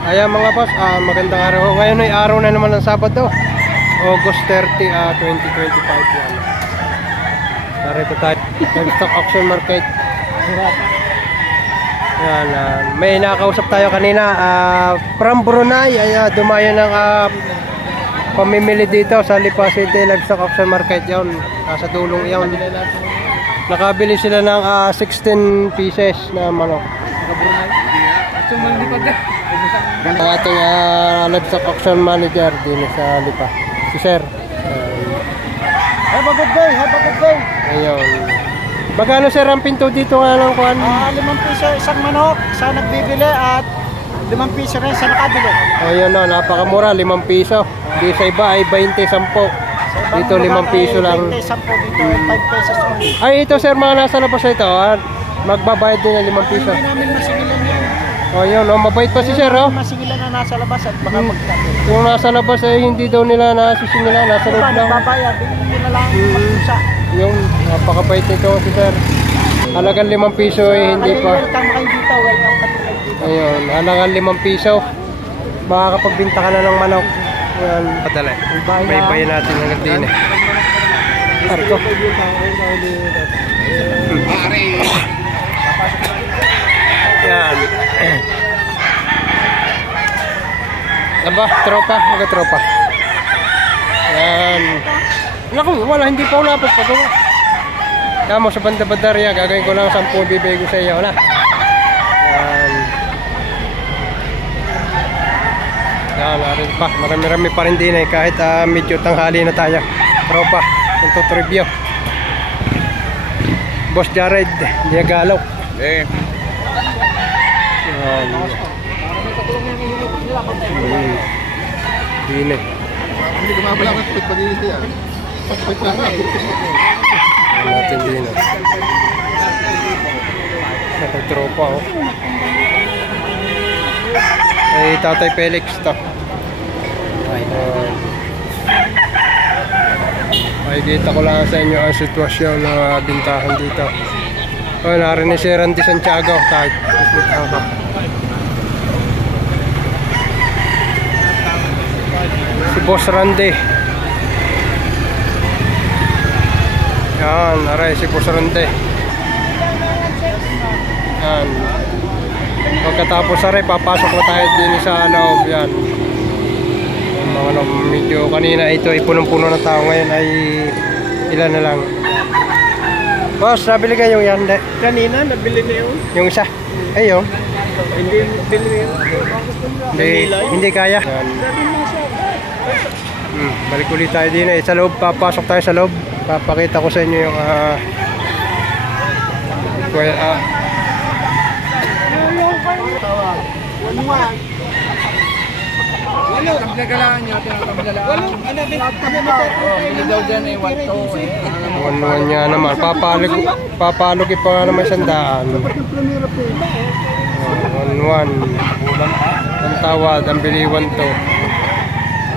Ayan mga boss, magandang araw. Ngayon ay araw na naman ng Sabado, August 30, 2025 yan. Narito tayo Livestock Auction Market. Yan, may nakausap tayo kanina from Brunei. Ay dumayo ng pamimili dito sa Lipa City Livestock Auction Market. Yan, sa dulong yan. Nakabili sila ng 16 pieces na manok. Ang ating livestock auction manager din sa Lipa, si Sir. Have a good day, have a good day. Ayun. Magkano Sir ang pinto dito nga ng kuhan? 5 piso isang manok sa nagbibili at 5 piso rin sa nakabili. Ayun no, napakamura, 5 piso. Di sa iba ay 20, 10. Dito 5 piso lang. 20, 10 dito, 5 pesos only. Ay ito Sir, mga nasa labas ito. Magbabayad din ng 5 piso. Hindi namin masingilan yan. Oh, yun, no, mabait pa si Sir, oh. Masingilan na nasa labas at baka magkakit. Yung nasa labas ay hindi daw nila nasisingilan, nasa loob lang. Nagbabayad, hindi na lang magkusa. Yung napakabait nito si Sir. Halagang 5 piso eh, hindi pa. Welcome kayo dito, welcome kayo dito. Ayun, halagang 5 piso. Makakapagbinta ka na ng manok. Ayan, padala. Baybayin natin hanggang din eh. Arko. Yan. Aba, tropa, tropa. Yan. Naku, wala, hindi pa wala pa pagawa. Kamo sa banda-bandarya, gagawin ko lang 10 bibigay ko sa iyo, wala. Yan. Yan, narin pa, marami-rami pa rin din eh, kahit medyo tanghali na tayo. Tropa, ito trivio. Boss Jared, Diagalo. Eh. Dine. Hindi ko mabala ka pag-iisi yan. Natin din. Tropa oh. Ay Tatay Felix to. Ay kita ko lang sa inyo ang sitwasyon ng bintahan dito. Oh, narinig si Randy Santiago kahit si Boss Randy. Yan, aray si Boss Randy. Yan. Pagkatapos aray, papasok na tayo din sa loob. Yan. Mga medyo kanina ito ay punong-puno ng tao. Ngayon ay ilan na lang. Boss, nabili kayo yan? Kanina, nabili na yun. Yung isa? Ayun. Hindi nabili yun. Hindi kaya. Yan. Balik ulit tayo din eh. Sa loob, papasok tayo sa loob. Papakita ko sa inyo yung Tabla-galaan niya, tabla-galaan. Hindi daw dyan ay 1-2 eh. 1-1 niya naman. Papalog pa nga naman 100. 1-1. Ang tawad, ang bili 1-2.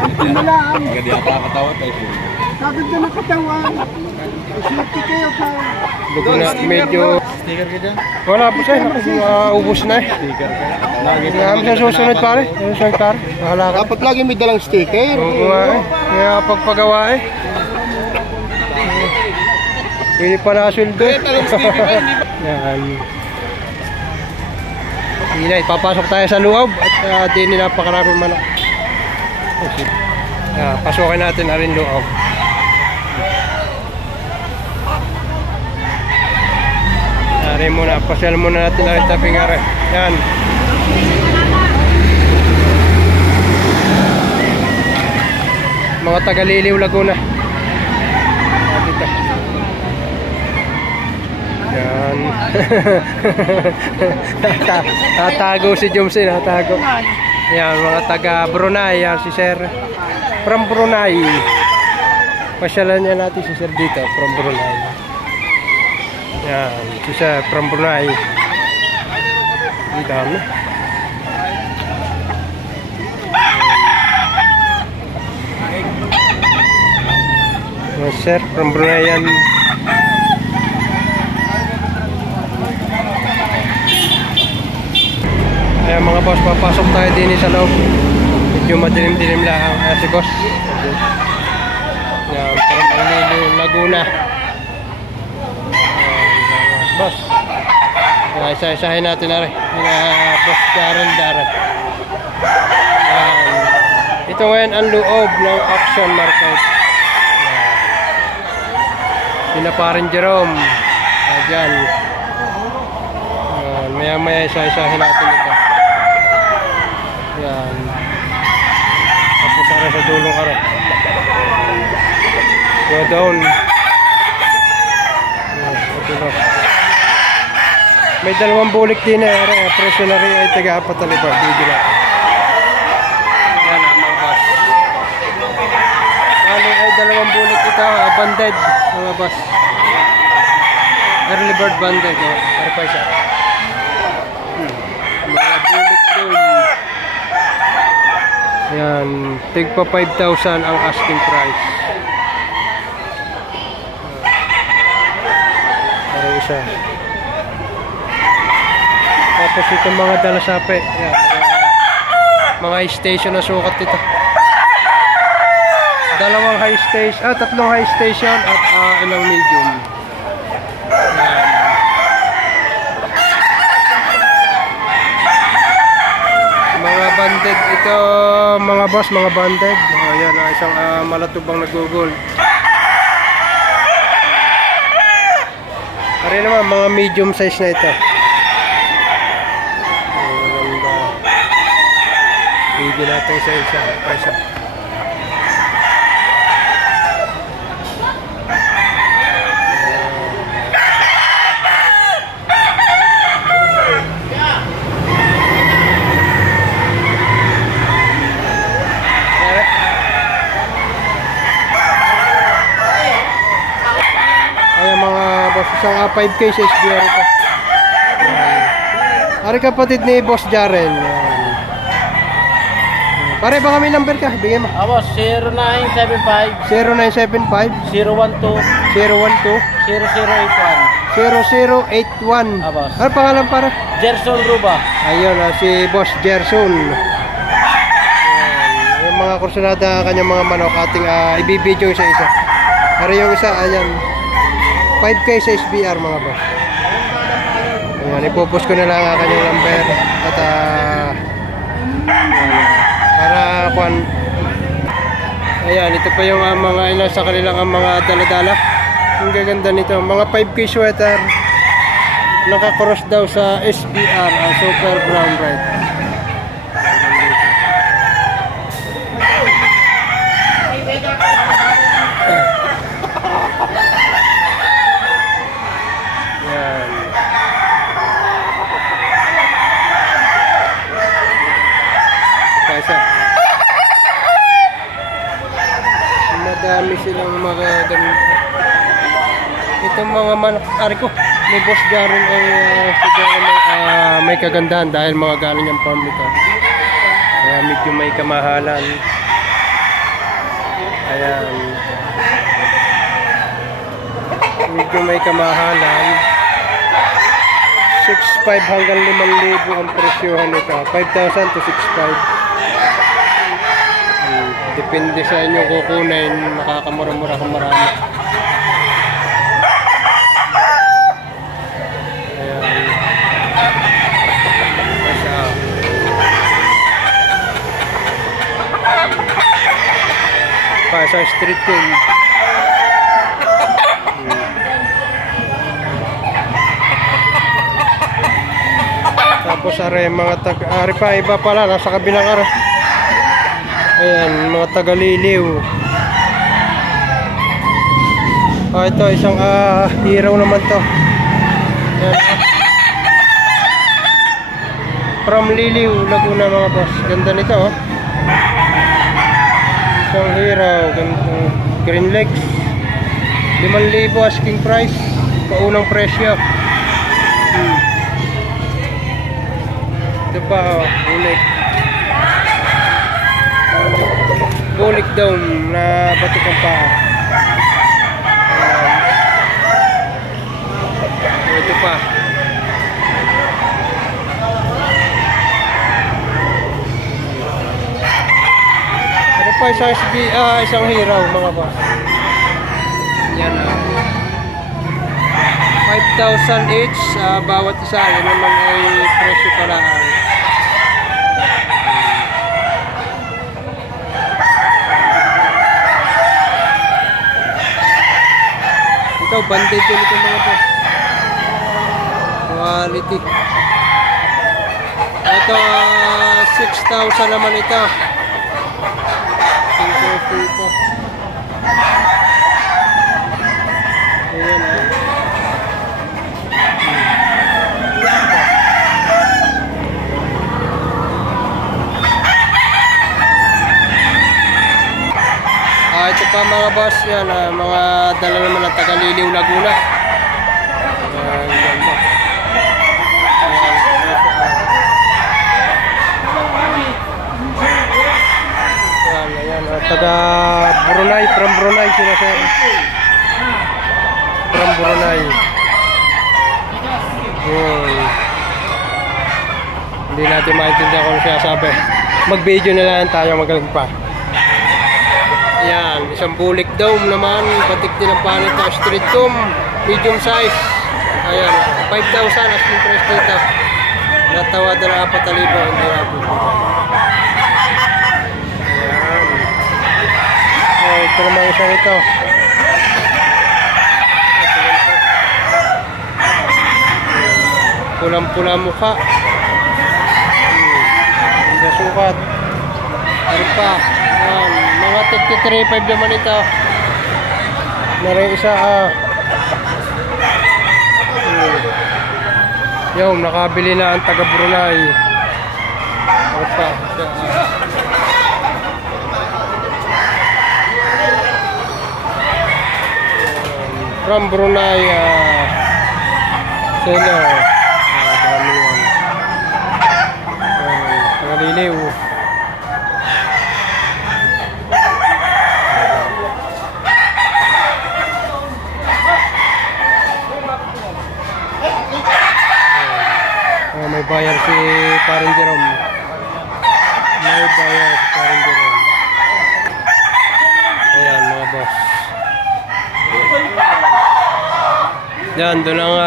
Hindi ako nakakatawa tayo. Kagad na nakatawan. Swerte kayo pa. Medyo Sticker ka dyan? wala po siya. Ubus na eh. Sticker ka. Ngayon sa susunod pare. Susunod pare. Bahala ka. Dapat lagi may dalang sticker. Oo nga eh. Kaya pagpagawa eh. Pwede pa na sweldo. Yan. Hinay, papasok tayo sa loob at din napakaraming manok. Pasukin natin na rin loob. Ari muna, pasyal muna natin na rin taping ari. Yan. Mga taga-Liliw, Laguna. Dito. Yan. Tatago si Jumsin, tatago. Yan, mga taga Brunei, yan si Sir. From Brunei. Pasyalan niya natin si Sir dito, from Brunei. Yan, si Sir from Brunei. Ang dami. Yan, Sir from Brunei yan. Ayan mga boss, papasok tayo din sa loob. Medyo madilim-dilim lang si boss. Ayan, parang Mangliliw, Laguna. Ayan, boss. Ayan, isa-isahin natin na rin. Boss Darren. Ayan. Ito ngayon ang loob ng auction market. Ayan. Sina parin Jerome. Ayan. Ayan, maya-maya isa-isahin natin ito. Ayan. Tapos ara sa dulong ara. Go down. Ayan, ito na. May dalawang bulik din eh. Presyo na rin ay taga-apat na liba. Bigyan natin. Ayan ang mga boss. Bali ay dalawang bulik ito. Banded mga boss. Early bird banded. Para pa siya. Mga bulik doon. Ayan. Tigpa 5,000 ang asking price. Para isa. Tapos itong mga dalasape. Ayan. Mga high station na sukat ito. Tatlong high station at ilang medium. Ayan. Mga banded ito mga boss, mga banded. Ayan, isang malatubang nagugol. Pare naman mga medium size na ito. Bigyan natin sa isa. Presyo. Ayan mga boss, isang 5K sa SBR ito. Ari kapatid ni Boss Jaren. Pare baka may number ka, bigyan mo. Boss, 0975 0975 012 0081 0081. Boss. Ano pangalan para? Gerson Ruba. Ayun, si Boss Gerson. Ayan, yung mga kursunada kanyang mga manok ating ibibidyo sa isa. Para yung isa, ayan, 5K sa SBR mga boss. Ayan, ipopost ko na lang ang kanyang number. At para kwan. Ayan, ito pa yung mga ilan sa kanilang mga dala-dala. Ang gaganda nito, mga 5K sweater. Naka-cross daw sa SBR, Super Brown Red. Ayan. Kaysa madami silang mga ganito. Itong mga manok, ko, may Boss Jaren ay may kagandahan dahil mga galing yung farm nito. Kaya medyo may kamahalan. Ayan. Medyo may kamahalan. 6,500 hanggang 5,000 ang presyohan nito. 5,000 to 6,500. Depende sa inyo kukunin, makakamura-mura kung marami. Sa street food. Tapos are mga are pa iba pala nasa kabilang are. Ayan, mga tagaliliw. Ito isang hiraw naman to. Ayan. From Liliw, Laguna mga boss. Ganda nito oh. Isang hiraw, green legs, 5,000 asking price, paunang presyo. Ito pa, bulik daw na batik ang paa. Ito pa, pa isang hiraw mga boss. Yan 5,000 each bawat isa. Yan naman ay presyo pa lang. Ito, banded din ito mga boss. Quality. Ito, 6,000 naman ito. Ito. Ayan ito pa mga boss, yan mga dala naman ng Tagaliliw, Laguna. Ganda. Ayan, taga Brunei, from Brunei sila sir. From Brunei. Hindi natin maintindihan kung siya sabi. Mag-video na lang tayo, magaling pa. Ayan, isang bulik dome naman, patik din ang panit na street dome, medium size. Ayan, 5,000 asking price dito. Natawad na 4,000, hindi natin. Ayan. Ito naman isang ito. Pulang-pula mukha. Hindi sukat. Ano pa? Ayan, mga 3,500 naman ito. Narin isa yung nakabili na ang taga Brunei. Ano pa? From Brunei seller. Dami yan. Tagaliliw. May bayar si Parang Jerome. May bayar si Parang Jerome. Ayan mga boss. Yan, doon ang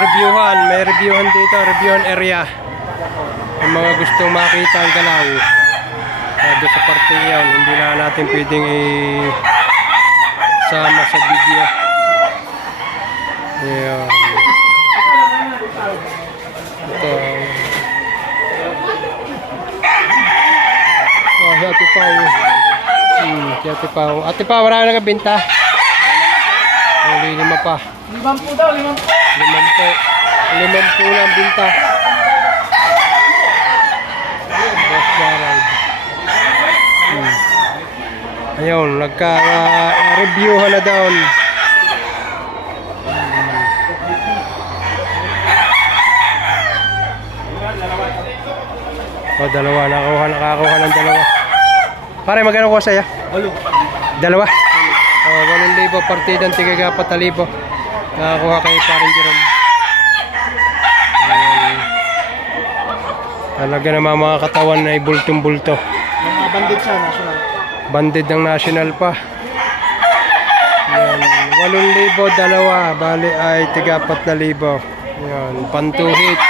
reviewhan. May reviewhan dito, reviewhan area. Yung mga gustong makita ang galaw. Doon sa parte yan, hindi na natin pwedeng sama sa video. Ayan. Ito. Oh, Ate Pao. Ate Pao. Ate Pao, marami na kabinta. Oh, 5 pa. 50 daw, 50. 50 lang binta. Boss Garage. Ayun, nagka-reviewhan na down. Oh, dalawa. Nakakuha ng dalawa. Pare, magkano ko sa'yo? Dalawa? Oh, 8,000 partidang tigaga 4,000. Nakakuha kay Parang Jerome. Talaga naman mga katawan ay bultong-bulto. Mga bandit sa national. Banded ng national pa. Yan, 8,000 dalawa. Bali ay tiga 4,000. Yan, pantuhit.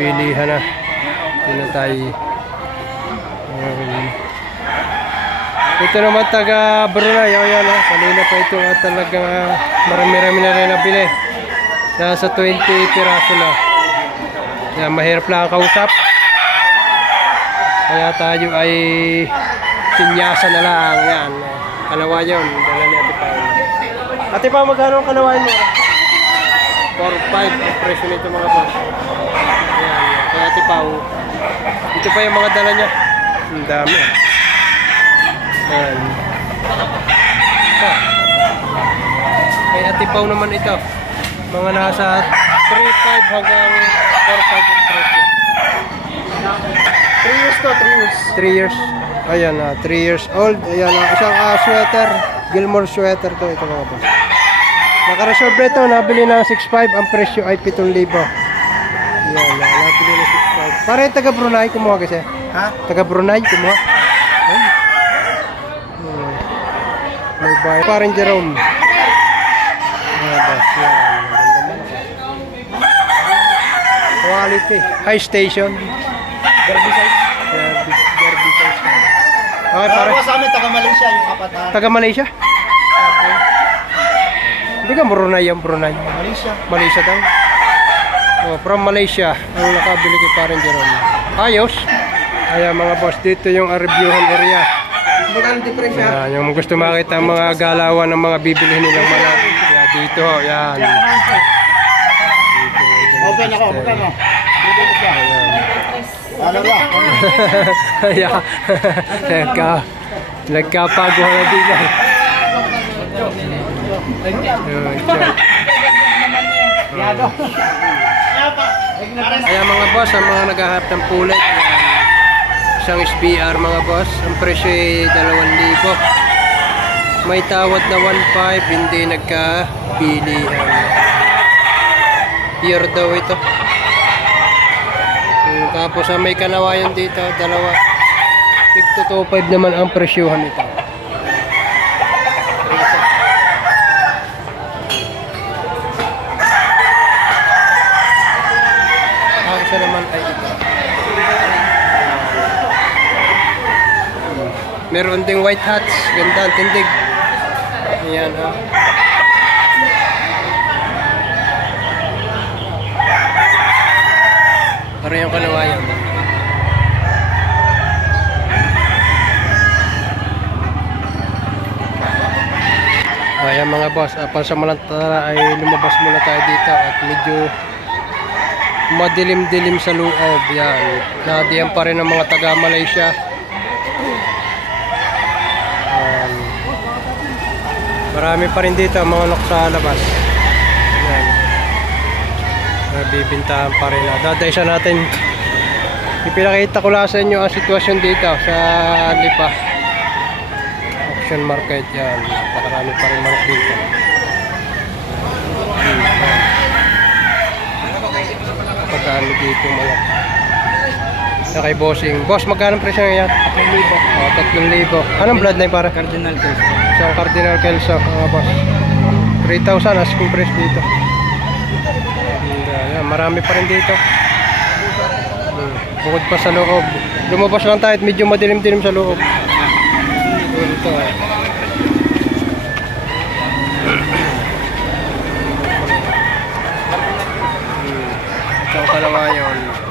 Bilihan na. Tinatay. Ito naman taga Brunei. Ayan ha. Kanina pa ito at talagang marami-rami na rin nabili. Nasa 20 piraso na. Yan, mahirap lang ang kausap. Kaya tayo ay sinyasa na lang. Yan. Kalawa yun. Dala ni Ate Pao. Ate Pao, magkano ang kalawain mo? 4-5 ang presyo nito mga boss. Ayan. Kaya Ate Pao. Ito pa yung mga dala niya. Ang dami. Ayan. Kaya Ate Pao naman ito. Mga nasa 3-5 hanggang 4-5 ang presyo. 3 years to, 3 years. 3 years. Ayan na, 3 years old. Ayan na, isang sweater. Gilmore sweater to. Ito mga boss. Naka-reserve ito. Nabili na 6.5. Ang presyo ay 7,000. Yan, nabili na 6.5. Pare, taga Brunei, kumuha kasi. Ha? Taga Brunei, kumuha. Ay. May bahay. Parang Jerome. Yan, boss. Yan. Maganda man. Quality. High station. Garbi size. Garbi size. Okay, pare. Sa amin, taga Malaysia yung kapatan. Taga Malaysia? Hindi ka Brunei yung Brunei. Malaysia. Malaysia daw. Oh, from Malaysia. Ang nakabili kay Parang Jerome. Ayos. Ayan mga boss, dito yung reviewhan area. Magkano diferensya? Ayan, yung gusto makita ang mga galawan ng mga bibilihin nilang manok. Yan, dito. Yan. Open ako, magkano? Ano ba? Ayan. Nagkapaguhan na dito. Ayan mga boss, ang mga naghahanap ng pulet. Isang SBR mga boss, ang presyo ay 2,000. May tawad na 1,500, hindi nagkapilihan. Pure daw ito. Tapos may kanawayan dito, dalawa. Tig 2,500 naman ang presyuhan ito. Ang isa naman ay ito. Meron ding white hats, ganda ang tindig. Ayan ha. Para yung kanawayan. Ayan mga boss, pansamantala ay lumabas muna tayo dito at medyo madilim-dilim sa loob. Yan, nadiyan pa rin ang mga taga Malaysia. Marami pa rin dito mga nok sa labas. Ayan. Bibintahan pa rin. Dadaysa natin. Ipinakita ko lang sa inyo ang sitwasyon dito sa Lipa Auction Market. Yan. Napakarami pa rin manok dito. Pagkano dito manok. Sa kay bossing. Boss, magkano presyo ngayon? 3,000. 3,000. Anong bloodline para? Cardinal Kelso. Isang Cardinal Kelso, mga boss. 3,000 asking price dito. Ayan, marami pa rin dito. Bukod pa sa loob. Lumabas lang tayo at medyo madilim-dilim sa loob. Ito. Isang kalawayon.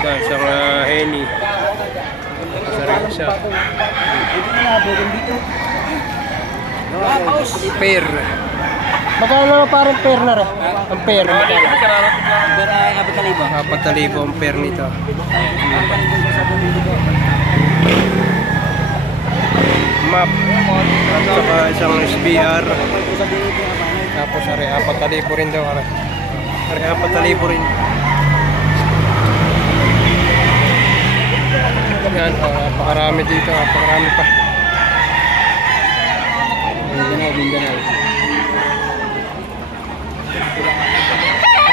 Isang Henny. Sarap siya. Pair. Magkano parang pair na rin? Ang pair. Magkano? 4,000 ang pair nito. Map. At saka isang SBR. Tapos ari 4,000 rin daw. Ari 4,000 rin. Yan, napakarami dito, napakarami pa.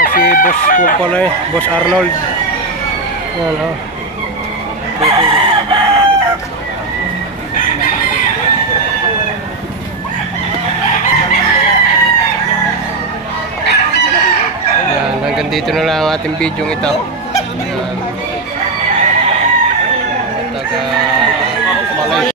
Si boss ko pala eh, Boss Arnold. Yan, ha. Yan, hanggang dito na lang ang ating video ito. Yan.